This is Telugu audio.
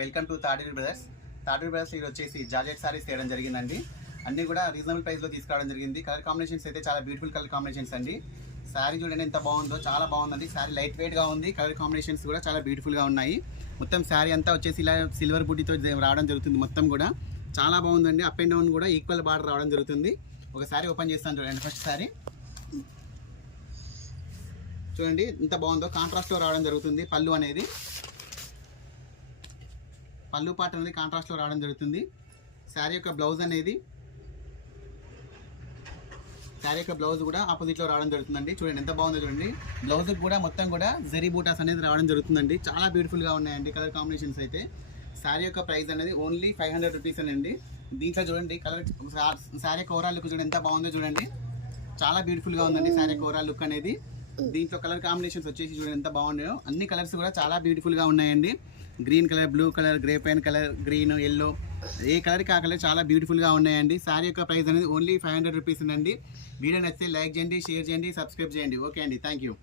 Welcome to Taduri brothers. ఇది వచ్చేసి జార్జెట్ సారీస్ తేయడం జరిగిందండి. అన్నీ కూడా రీజనబుల్ ప్రైస్లో తీసుకురావడం జరిగింది. కలర్ కాంబినేషన్స్ అయితే చాలా బ్యూటిఫుల్ కలర్ కాంబినేషన్స్ అండి. శారీ చూడండి ఎంత బాగుందో, చాలా బాగుందండి. శారీ లైట్ వెయిట్గా ఉంది. కలర్ కాంబినేషన్స్ కూడా చాలా బ్యూటిఫుల్గా ఉన్నాయి. మొత్తం శారీ అంతా వచ్చేసి ఇలా సిల్వర్ బుడ్డితో రావడం జరుగుతుంది. మొత్తం కూడా చాలా బాగుందండి. అప్ అండ్ డౌన్ కూడా ఈక్వల్ బార్డర్ రావడం జరుగుతుంది. ఒక శారీ ఓపెన్ చేస్తాను చూడండి. ఫస్ట్ శారీ చూడండి ఎంత బాగుందో, కాంట్రాస్ట్లో రావడం జరుగుతుంది. పళ్ళు అనేది పళ్ళు పార్ట్ అనేది కాంట్రాస్ట్లో రావడం జరుగుతుంది. శారీ యొక్క బ్లౌజ్ కూడా ఆపోజిట్లో రావడం జరుగుతుందండి. చూడండి ఎంత బాగుందో చూడండి. బ్లౌజ్ కూడా మొత్తం కూడా జరీ బూటాస్ అనేది రావడం జరుగుతుందండి. చాలా బ్యూటిఫుల్గా ఉన్నాయండి కలర్ కాంబినేషన్స్ అయితే. శారీ యొక్క ప్రైస్ అనేది ఓన్లీ 500 రూపీస్ అండి. దీంట్లో చూడండి కలర్ శారీ యొక్క ఓవరాల్ లుక్ చూడండి ఎంత బాగుందో చూడండి. చాలా బ్యూటిఫుల్గా ఉందండి శారీ యొక్క ఓవరాల్ లుక్ అనేది. దీంట్లో కలర్ కాంబినేషన్స్ వచ్చేసి చూడండి ఎంత బాగున్నాయో. అన్ని కలర్స్ కూడా చాలా బ్యూటిఫుల్గా ఉన్నాయండి. Green colour, blue colour, grey pen colour, green, yellow, ఏ కలర్కి ఆ కలర్ చాలా బ్యూటిఫుల్గా ఉన్నాయండి. శారీ యొక్క ప్రైస్ అనేది ఓన్లీ 500 రూపీస్ అండి. వీడియో నచ్చితే లైక్ చేయండి, షేర్ చేయండి, సబ్స్క్రైబ్ చేయండి. ఓకే అండి, థ్యాంక్ యూ.